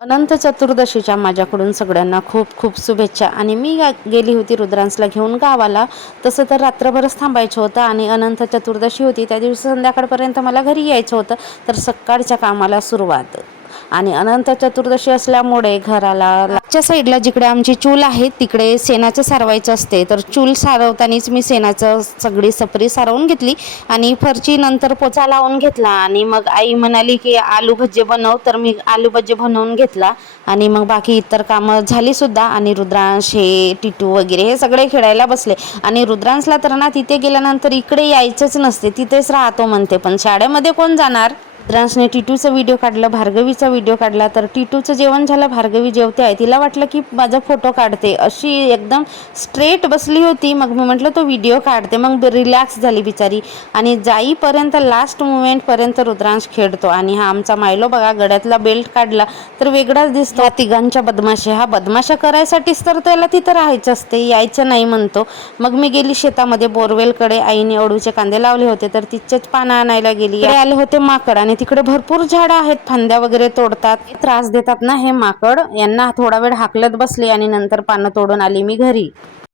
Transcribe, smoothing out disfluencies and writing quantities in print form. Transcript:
अनंत चतुर्दशीच्या माझ्याकडून सगळ्यांना खूप खूप शुभेच्छा. आणि मी गेली होती रुद्रांसला घेऊन गावाला. तसं तर रात्रभरच थांबायचं होतं आणि अनंत चतुर्दशी होती, त्या दिवशी संध्याकाळपर्यंत मला घरी यायचं होतं. तर सकाळच्या कामाला सुरुवात. आणि अनंत चतुर्दशी असल्यामुळे घराला लागच्या साईडला जिकडे आमची चूल आहे तिकडे शेणाचं सारवायचं असते. तर चूल सारवतानीच मी शेणाचं सगळी सपरी सारवून घेतली आणि फरची नंतर पोचा लावून घेतला. आणि मग आई म्हणाली की आलू भज्जे बनव, तर मी आलू भज्जे बनवून घेतला. आणि मग बाकी इतर कामं झाली सुद्धा. आणि रुद्रांश हे टिटू वगैरे हे सगळे खेळायला बसले. आणि रुद्रांशला तर ना तिथे गेल्यानंतर इकडे यायचंच नसते, तिथेच राहतो म्हणते. पण शाळेमध्ये कोण जाणार. रुद्रांशने टिटूचा व्हिडिओ काढला, भार्गवीचा व्हिडिओ काढला. तर टिटूचं जेवण झालं, भार्गवी जेवते आहे. तिला वाटलं की माझा फोटो काढते, अशी एकदम स्ट्रेट बसली होती. मग मी म्हटलं तो व्हिडिओ काढते. मग रिलॅक्स झाली बिचारी. आणि जाईपर्यंत लास्ट मुमेंटपर्यंत रुद्रांश खेळतो. आणि हा आमचा मायलो बघा, गळ्यातला बेल्ट काढला तर वेगळाच दिसतो. ह्या तिघांच्या बदमाशा, हा बदमाशा करायसाठीच तर त्याला तिथं राहायचं असते, यायचं नाही म्हणतो. मग मी गेली शेतामध्ये बोरवेलकडे. आईने अडूचे कांदे लावले होते तर तिचेच पानं आणायला गेली. आले होते माकड आणि तिकडे भरपूर झाडं आहेत, फांद्या वगैरे तोडतात, त्रास देतात ना हे माकड. यांना थोडा वेळ हाकलत बसले आणि नंतर पानं तोडून आली मी घरी.